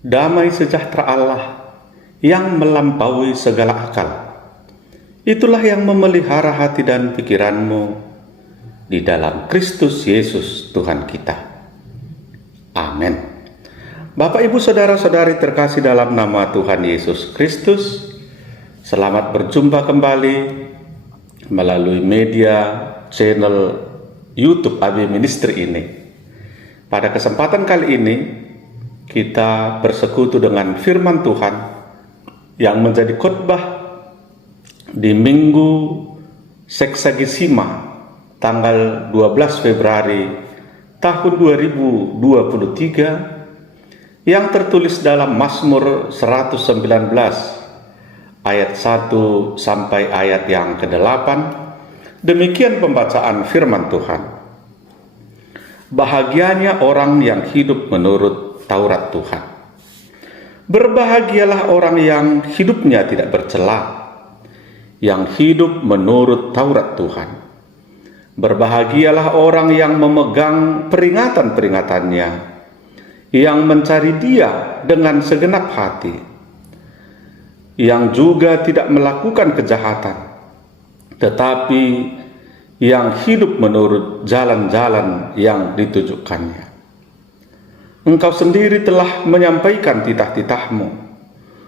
damai sejahtera Allah yang melampaui segala akal. Itulah yang memelihara hati dan pikiranmu di dalam Kristus Yesus Tuhan kita. Amin. Bapak, Ibu, Saudara-saudari terkasih dalam nama Tuhan Yesus Kristus, selamat berjumpa kembali melalui media channel YouTube AB Ministry ini. Pada kesempatan kali ini kita bersekutu dengan firman Tuhan yang menjadi khotbah di Minggu Seksagesima tanggal 12 Februari tahun 2023 yang tertulis dalam Mazmur 119 ayat 1 sampai ayat yang ke-8. Demikian pembacaan firman Tuhan. Bahagianya orang yang hidup menurut Taurat Tuhan. Berbahagialah orang yang hidupnya tidak bercela, yang hidup menurut Taurat Tuhan. Berbahagialah orang yang memegang peringatan-peringatannya, yang mencari Dia dengan segenap hati, yang juga tidak melakukan kejahatan, tetapi yang hidup menurut jalan-jalan yang ditujukannya. Engkau sendiri telah menyampaikan titah-titahmu,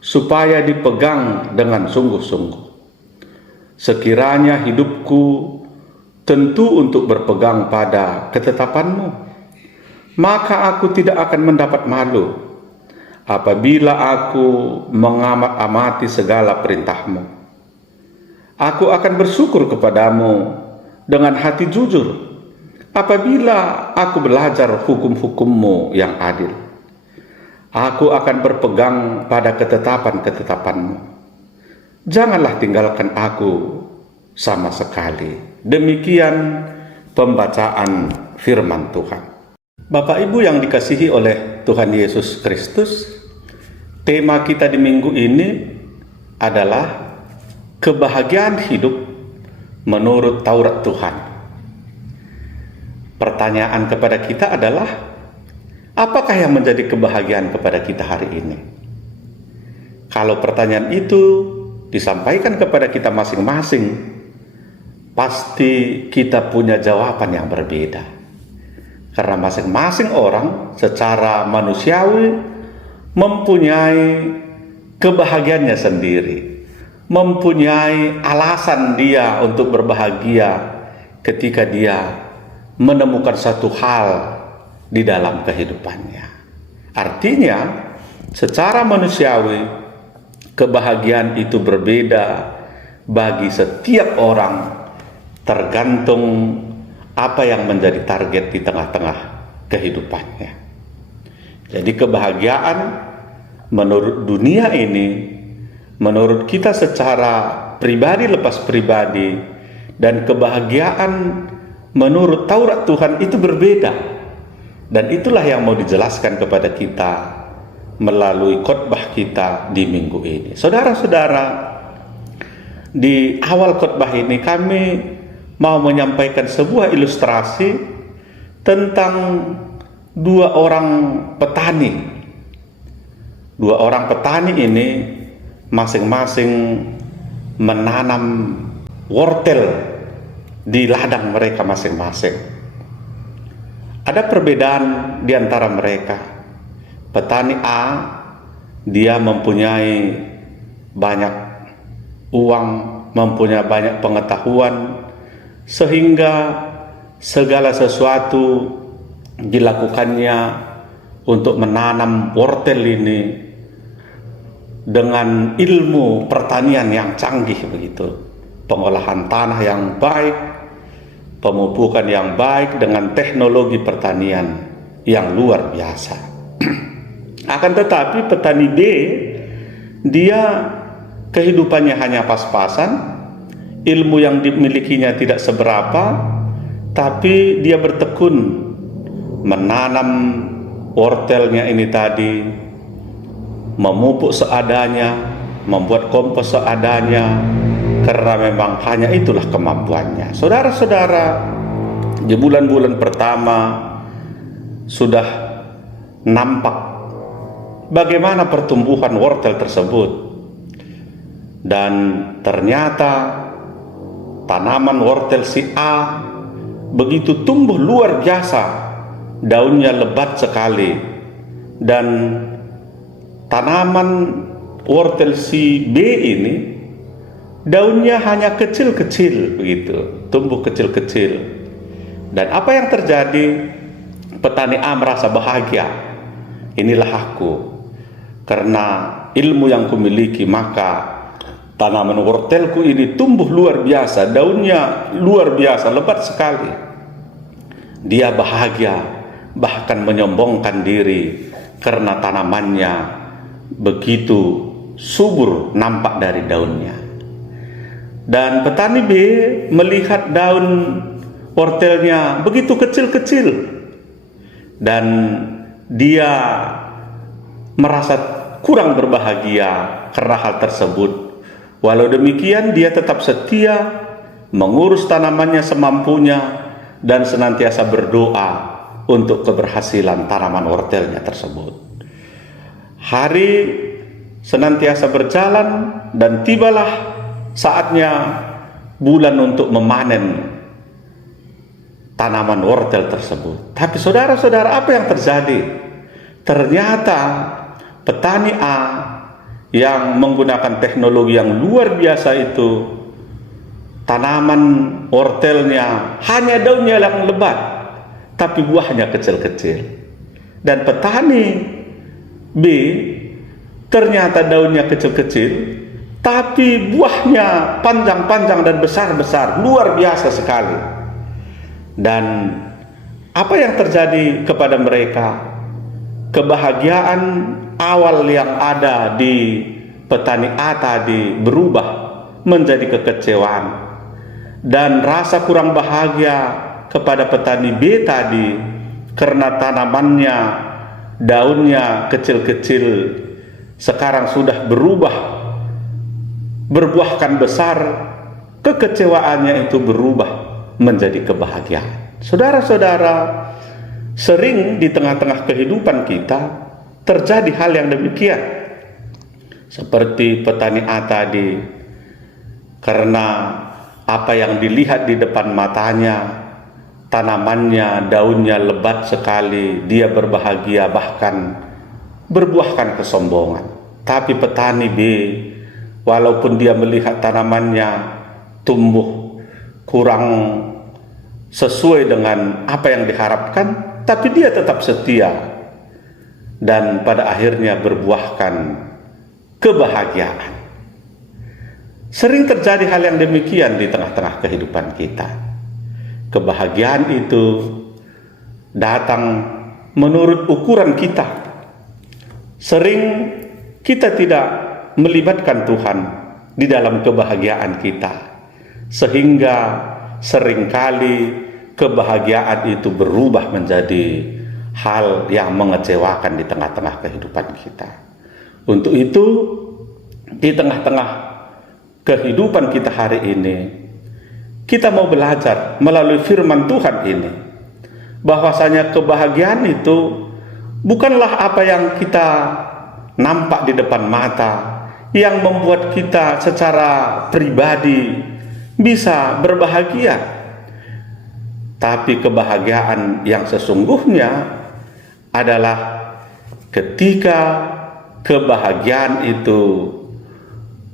supaya dipegang dengan sungguh-sungguh. Sekiranya hidupku tentu untuk berpegang pada ketetapanmu, maka aku tidak akan mendapat malu apabila aku mengamat-amati segala perintahmu. Aku akan bersyukur kepadamu dengan hati jujur apabila aku belajar hukum-hukummu yang adil. Aku akan berpegang pada ketetapan-ketetapanmu. Janganlah tinggalkan aku sama sekali. Demikian pembacaan firman Tuhan. Bapak Ibu yang dikasihi oleh Tuhan Yesus Kristus, tema kita di minggu ini adalah kebahagiaan hidup menurut Taurat Tuhan. Pertanyaan kepada kita adalah, apakah yang menjadi kebahagiaan kepada kita hari ini? Kalau pertanyaan itu disampaikan kepada kita masing-masing, pasti kita punya jawaban yang berbeda. Karena masing-masing orang secara manusiawi mempunyai kebahagiaannya sendiri, mempunyai alasan dia untuk berbahagia ketika dia menemukan satu hal di dalam kehidupannya. Artinya, secara manusiawi, kebahagiaan itu berbeda bagi setiap orang, tergantung apa yang menjadi target di tengah-tengah kehidupannya. Jadi kebahagiaan menurut dunia ini, menurut kita secara pribadi lepas pribadi, dan kebahagiaan menurut Taurat Tuhan itu berbeda. Dan itulah yang mau dijelaskan kepada kita melalui khotbah kita di minggu ini. Saudara-saudara, di awal khotbah ini kami mau menyampaikan sebuah ilustrasi tentang dua orang petani. Dua orang petani ini masing-masing menanam wortel di ladang mereka masing-masing. Ada perbedaan di antara mereka. Petani A, dia mempunyai banyak uang, mempunyai banyak pengetahuan, sehingga segala sesuatu dilakukannya untuk menanam wortel ini dengan ilmu pertanian yang canggih begitu. Pengolahan tanah yang baik, pemupukan yang baik dengan teknologi pertanian yang luar biasa. Akan tetapi petani B, dia kehidupannya hanya pas-pasan, ilmu yang dimilikinya tidak seberapa, tapi dia bertekun menanam wortelnya ini tadi, memupuk seadanya, membuat kompos seadanya, karena memang hanya itulah kemampuannya. Saudara-saudara, di bulan-bulan pertama sudah nampak bagaimana pertumbuhan wortel tersebut. Dan ternyata tanaman wortel si A begitu tumbuh luar biasa, daunnya lebat sekali. Dan tanaman wortel si B ini daunnya hanya kecil-kecil begitu, tumbuh kecil-kecil. Dan apa yang terjadi? Petani A merasa bahagia. Inilah aku, karena ilmu yang kumiliki, maka tanaman wortelku ini tumbuh luar biasa, daunnya luar biasa, lebat sekali. Dia bahagia, bahkan menyombongkan diri karena tanamannya begitu subur nampak dari daunnya. Dan petani B melihat daun wortelnya begitu kecil-kecil, dan dia merasa kurang berbahagia karena hal tersebut. Walau demikian, dia tetap setia mengurus tanamannya semampunya dan senantiasa berdoa untuk keberhasilan tanaman wortelnya tersebut. Hari senantiasa berjalan dan tibalah saatnya bulan untuk memanen tanaman wortel tersebut. Tapi saudara-saudara, apa yang terjadi? Ternyata petani A yang menggunakan teknologi yang luar biasa itu, tanaman wortelnya hanya daunnya yang lebat, tapi buahnya kecil-kecil. Dan petani B ternyata daunnya kecil-kecil, tapi buahnya panjang-panjang dan besar-besar, luar biasa sekali. Dan apa yang terjadi kepada mereka? Kebahagiaan awal yang ada di petani A tadi berubah menjadi kekecewaan, dan rasa kurang bahagia kepada petani B tadi karena tanamannya daunnya kecil-kecil sekarang sudah berubah berbuahkan besar. Kekecewaannya itu berubah menjadi kebahagiaan. Saudara-saudara, sering di tengah-tengah kehidupan kita terjadi hal yang demikian. Seperti petani A tadi, karena apa yang dilihat di depan matanya, tanamannya, daunnya lebat sekali, dia berbahagia, bahkan berbuahkan kesombongan. Tapi petani B, walaupun dia melihat tanamannya tumbuh kurang sesuai dengan apa yang diharapkan, tapi dia tetap setia dan pada akhirnya berbuahkan kebahagiaan. Sering terjadi hal yang demikian di tengah-tengah kehidupan kita. Kebahagiaan itu datang menurut ukuran kita. Sering kita tidak melibatkan Tuhan di dalam kebahagiaan kita, sehingga seringkali kebahagiaan itu berubah menjadi hal yang mengecewakan di tengah-tengah kehidupan kita. Untuk itu, di tengah-tengah kehidupan kita hari ini, kita mau belajar melalui firman Tuhan ini, bahwasanya kebahagiaan itu bukanlah apa yang kita nampak di depan mata, yang membuat kita secara pribadi bisa berbahagia. Tapi kebahagiaan yang sesungguhnya adalah ketika kebahagiaan itu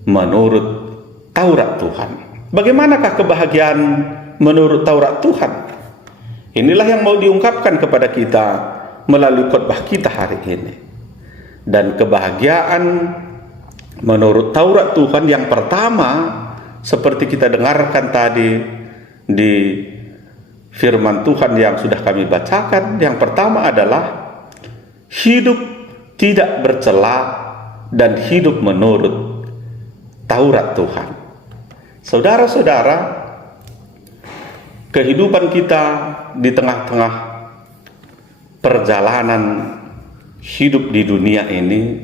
menurut Taurat Tuhan. Bagaimanakah kebahagiaan menurut Taurat Tuhan? Inilah yang mau diungkapkan kepada kita melalui khotbah kita hari ini. Dan kebahagiaan menurut Taurat Tuhan yang pertama, seperti kita dengarkan tadi di firman Tuhan yang sudah kami bacakan, yang pertama adalah hidup tidak bercela dan hidup menurut Taurat Tuhan. Saudara-saudara, kehidupan kita di tengah-tengah perjalanan hidup di dunia ini,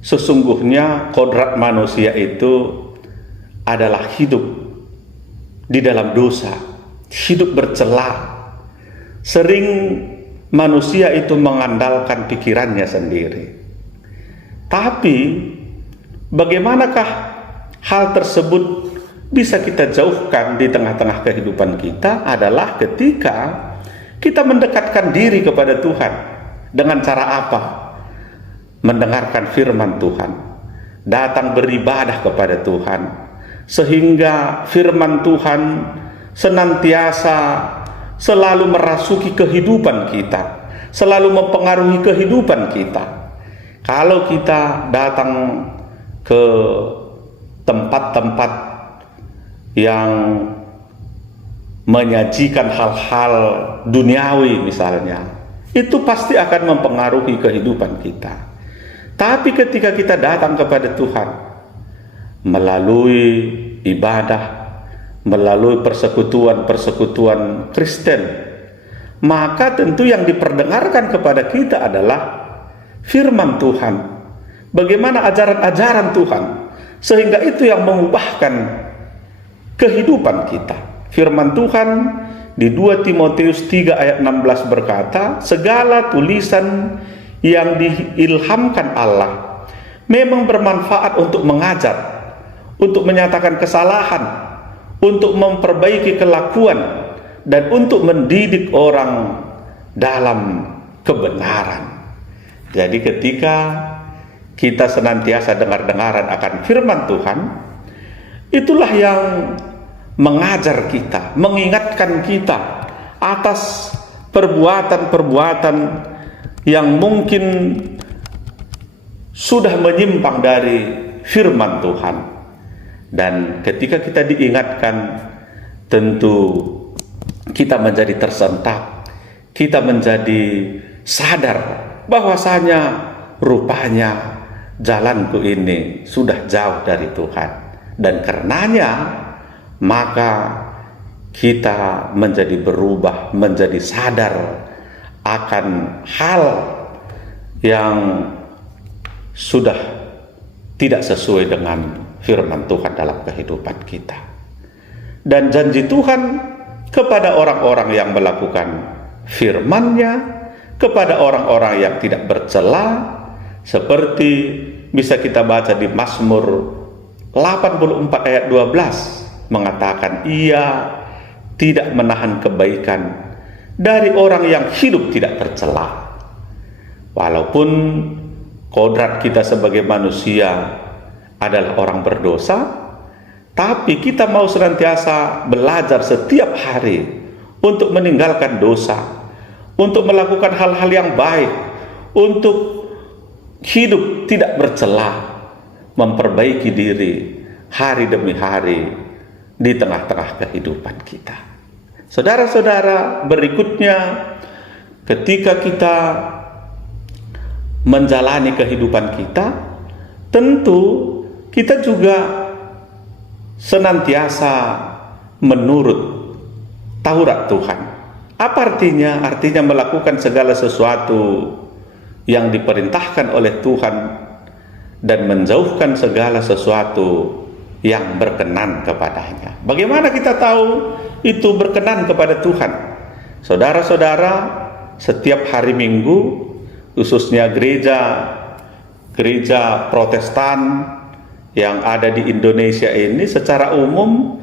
sesungguhnya kodrat manusia itu adalah hidup di dalam dosa, hidup bercela. Sering manusia itu mengandalkan pikirannya sendiri. Tapi bagaimanakah hal tersebut bisa kita jauhkan di tengah-tengah kehidupan kita adalah ketika kita mendekatkan diri kepada Tuhan. Dengan cara apa? Mendengarkan firman Tuhan, datang beribadah kepada Tuhan, sehingga firman Tuhan senantiasa selalu merasuki kehidupan kita, selalu mempengaruhi kehidupan kita. Kalau kita datang ke tempat-tempat yang menyajikan hal-hal duniawi misalnya, itu pasti akan mempengaruhi kehidupan kita. Tapi ketika kita datang kepada Tuhan melalui ibadah, melalui persekutuan-persekutuan Kristen, maka tentu yang diperdengarkan kepada kita adalah firman Tuhan. Bagaimana ajaran-ajaran Tuhan, sehingga itu yang mengubahkan kehidupan kita. Firman Tuhan di 2 Timotius 3 ayat 16 berkata, segala tulisan yang diilhamkan Allah memang bermanfaat untuk mengajar, untuk menyatakan kesalahan, untuk memperbaiki kelakuan, dan untuk mendidik orang dalam kebenaran. Jadi ketika kita senantiasa dengar-dengaran akan firman Tuhan, itulah yang mengajar kita, mengingatkan kita atas perbuatan-perbuatan yang mungkin sudah menyimpang dari firman Tuhan. Dan ketika kita diingatkan, tentu kita menjadi tersentak, kita menjadi sadar bahwasanya rupanya jalanku ini sudah jauh dari Tuhan, dan karenanya maka kita menjadi berubah, menjadi sadar akan hal yang sudah tidak sesuai dengan firman Tuhan dalam kehidupan kita. Dan janji Tuhan kepada orang-orang yang melakukan firman-Nya, kepada orang-orang yang tidak bercela, seperti bisa kita baca di Mazmur 84 ayat 12, mengatakan ia tidak menahan kebaikan dari orang yang hidup tidak tercela. Walaupun kodrat kita sebagai manusia adalah orang berdosa, tapi kita mau senantiasa belajar setiap hari untuk meninggalkan dosa, untuk melakukan hal-hal yang baik, untuk hidup tidak bercela, memperbaiki diri hari demi hari di tengah-tengah kehidupan kita. Saudara-saudara, berikutnya ketika kita menjalani kehidupan kita, tentu kita juga senantiasa menurut Taurat Tuhan. Apa artinya? Artinya melakukan segala sesuatu yang diperintahkan oleh Tuhan dan menjauhkan segala sesuatu yang berkenan kepadanya. Bagaimana kita tahu itu berkenan kepada Tuhan? Saudara-saudara, setiap hari Minggu, khususnya gereja Protestan yang ada di Indonesia ini, secara umum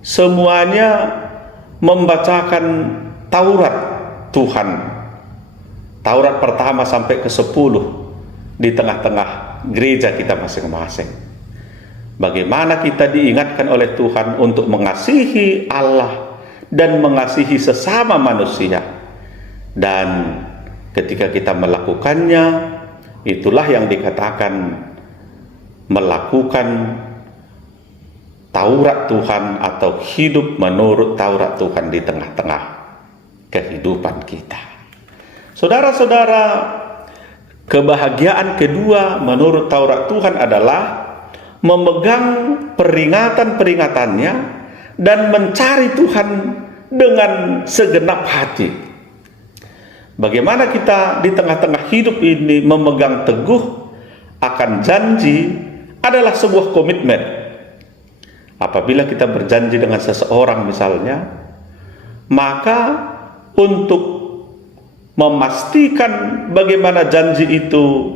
semuanya membacakan Taurat Tuhan, Taurat pertama sampai ke-10 di tengah-tengah gereja kita masing-masing. Bagaimana kita diingatkan oleh Tuhan untuk mengasihi Allah dan mengasihi sesama manusia. Dan ketika kita melakukannya, itulah yang dikatakan melakukan Taurat Tuhan atau hidup menurut Taurat Tuhan di tengah-tengah kehidupan kita. Saudara-saudara, kebahagiaan kedua menurut Taurat Tuhan adalah memegang peringatan-peringatannya dan mencari Tuhan dengan segenap hati. Bagaimana kita di tengah-tengah hidup ini memegang teguh akan janji adalah sebuah komitmen. Apabila kita berjanji dengan seseorang misalnya, maka untuk memastikan bagaimana janji itu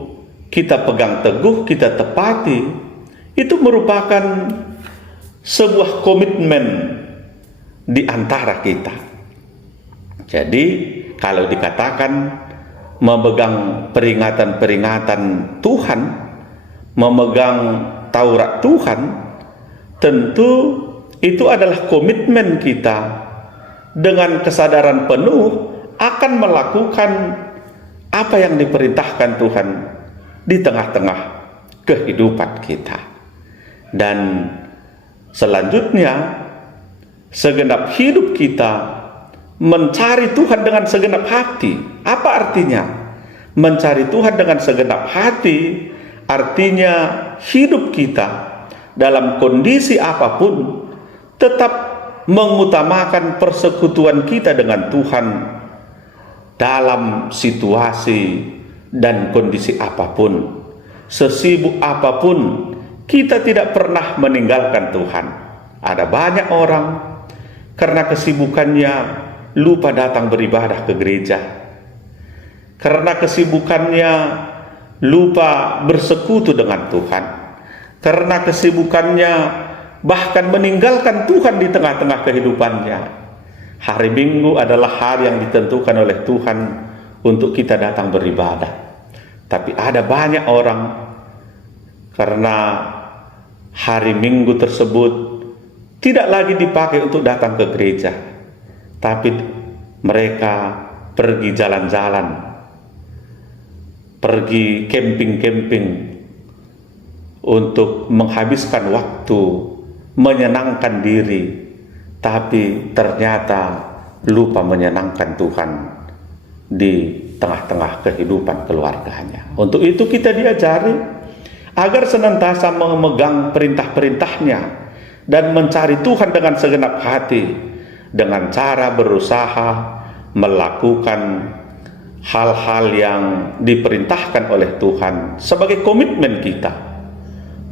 kita pegang teguh, kita tepati, itu merupakan sebuah komitmen di antara kita. Jadi kalau dikatakan memegang peringatan-peringatan Tuhan, memegang Taurat Tuhan, tentu itu adalah komitmen kita dengan kesadaran penuh akan melakukan apa yang diperintahkan Tuhan di tengah-tengah kehidupan kita. Dan selanjutnya, segenap hidup kita mencari Tuhan dengan segenap hati. Apa artinya? Mencari Tuhan dengan segenap hati artinya hidup kita dalam kondisi apapun tetap mengutamakan persekutuan kita dengan Tuhan dalam situasi dan kondisi apapun. Sesibuk apapun, kita tidak pernah meninggalkan Tuhan. Ada banyak orang karena kesibukannya lupa datang beribadah ke gereja, karena kesibukannya lupa bersekutu dengan Tuhan, karena kesibukannya bahkan meninggalkan Tuhan di tengah-tengah kehidupannya. Hari Minggu adalah hari yang ditentukan oleh Tuhan untuk kita datang beribadah. Tapi ada banyak orang karena hari Minggu tersebut tidak lagi dipakai untuk datang ke gereja, tapi mereka pergi jalan-jalan, pergi camping-camping untuk menghabiskan waktu, menyenangkan diri, tapi ternyata lupa menyenangkan Tuhan di tengah-tengah kehidupan keluarganya. Untuk itu kita diajari agar senantiasa memegang perintah-perintahnya dan mencari Tuhan dengan segenap hati, dengan cara berusaha melakukan hal-hal yang diperintahkan oleh Tuhan sebagai komitmen kita,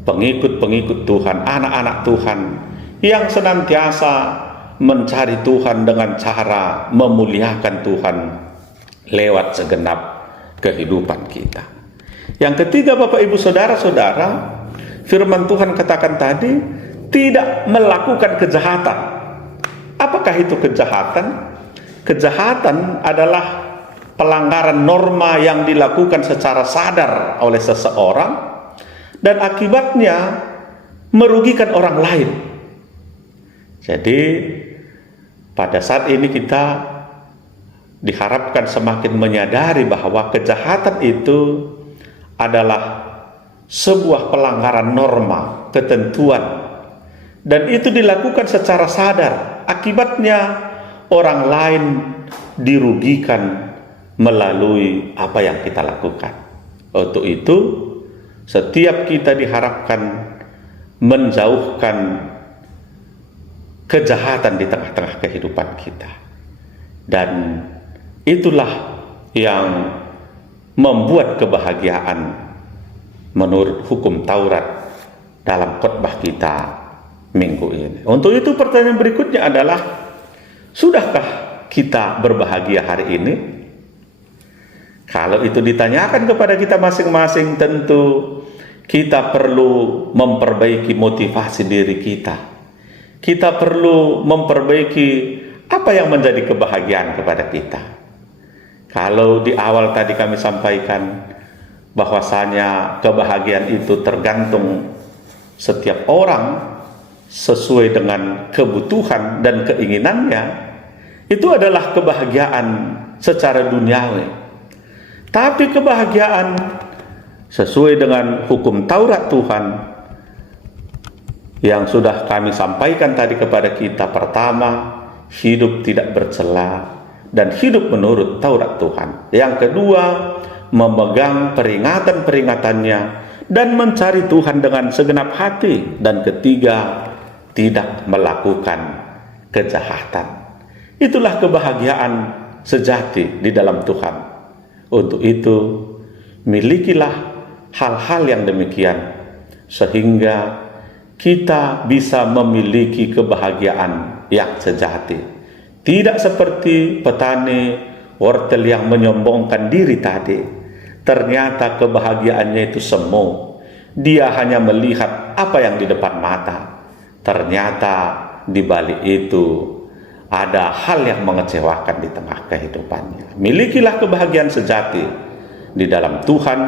pengikut-pengikut Tuhan, anak-anak Tuhan yang senantiasa mencari Tuhan dengan cara memuliakan Tuhan lewat segenap kehidupan kita. Yang ketiga, Bapak Ibu Saudara-saudara, firman Tuhan katakan tadi, tidak melakukan kejahatan. Apakah itu kejahatan? Kejahatan adalah pelanggaran norma yang dilakukan secara sadar oleh seseorang dan akibatnya merugikan orang lain. Jadi pada saat ini kita diharapkan semakin menyadari bahwa kejahatan itu adalah sebuah pelanggaran norma, ketentuan, dan itu dilakukan secara sadar. Akibatnya orang lain dirugikan melalui apa yang kita lakukan. Untuk itu setiap kita diharapkan menjauhkan kejahatan di tengah-tengah kehidupan kita. Dan itulah yang membuat kebahagiaan menurut hukum Taurat dalam khotbah kita minggu ini. Untuk itu pertanyaan berikutnya adalah, sudahkah kita berbahagia hari ini? Kalau itu ditanyakan kepada kita masing-masing, tentu kita perlu memperbaiki motivasi diri kita. Kita perlu memperbaiki apa yang menjadi kebahagiaan kepada kita. Kalau di awal tadi kami sampaikan bahwasanya kebahagiaan itu tergantung setiap orang sesuai dengan kebutuhan dan keinginannya, itu adalah kebahagiaan secara duniawi. Tapi kebahagiaan sesuai dengan hukum Taurat Tuhan yang sudah kami sampaikan tadi kepada kita, pertama, hidup tidak bercela dan hidup menurut Taurat Tuhan. Yang kedua, memegang peringatan-peringatannya dan mencari Tuhan dengan segenap hati. Dan ketiga, tidak melakukan kejahatan. Itulah kebahagiaan sejati di dalam Tuhan. Untuk itu, milikilah hal-hal yang demikian sehingga kita bisa memiliki kebahagiaan yang sejati. Tidak seperti petani wortel yang menyombongkan diri tadi, Ternyata kebahagiaannya itu semu. Dia hanya melihat apa yang di depan mata. Ternyata di balik itu ada hal yang mengecewakan di tengah kehidupannya. Milikilah kebahagiaan sejati di dalam Tuhan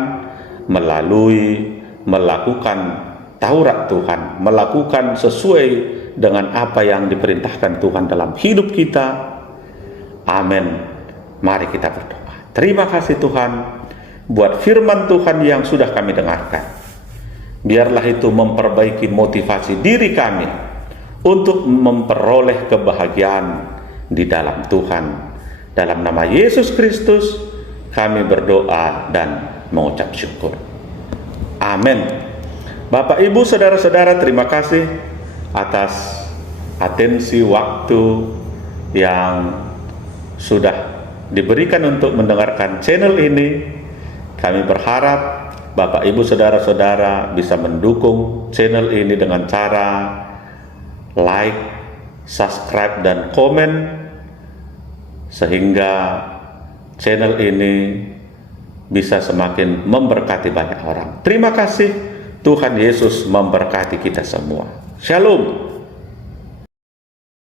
melalui melakukan Taurat Tuhan, melakukan sesuai dengan apa yang diperintahkan Tuhan dalam hidup kita. Amin. Mari kita berdoa. Terima kasih Tuhan buat firman Tuhan yang sudah kami dengarkan. Biarlah itu memperbaiki motivasi diri kami untuk memperoleh kebahagiaan di dalam Tuhan. Dalam nama Yesus Kristus kami berdoa dan mengucap syukur. Amin. Bapak, Ibu, Saudara-saudara, terima kasih atas atensi waktu yang sudah diberikan untuk mendengarkan channel ini. Kami berharap Bapak, Ibu, Saudara-saudara bisa mendukung channel ini dengan cara like, subscribe, dan komen, sehingga channel ini bisa semakin memberkati banyak orang. Terima kasih. Tuhan Yesus memberkati kita semua. Shalom.